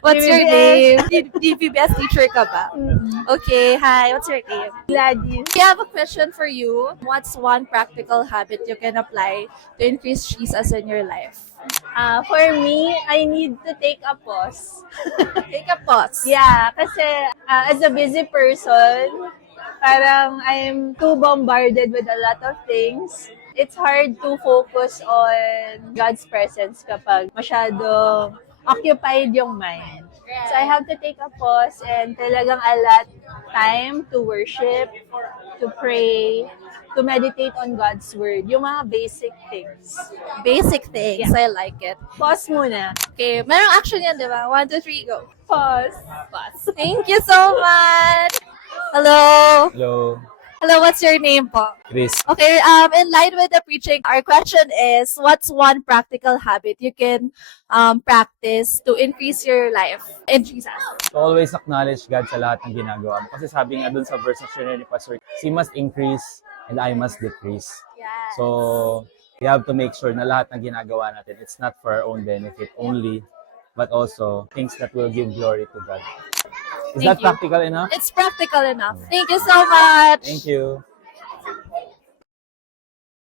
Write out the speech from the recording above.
What's your PBBS. name? DPBS teacher ka ba? Okay, hi. What's your name? Gladys. We have a question for you. What's one practical habit you can apply to increase Jesus in your life? For me, I need to take a pause. Take a pause. Yeah, kasi as a busy person, parang I'm too bombarded with a lot of things. It's hard to focus on God's presence kapag masyado occupied yung mind. So I have to take a pause and talagang allot time to worship, to pray, to meditate on God's word. Yung mga basic things. Basic things. Yeah. I like it. Pause muna. Okay, merong action yan, di ba? 1, 2, 3, go. Pause. Pause. Thank you so much. Hello. Hello, Hello, what's your name po? Chris. Okay, in line with the preaching, our question is, what's one practical habit you can practice to increase your life in Jesus? So always acknowledge God sa lahat ng ginagawa mo. Kasi sabi nga dun sa verse na share ni Pastor, He must increase and I must decrease. Yes. So we have to make sure na lahat ng ginagawa natin, it's not for our own benefit only, but also things that will give glory to God. Is Thank that you. practical enough? It's practical enough. Thank you so much. Thank you.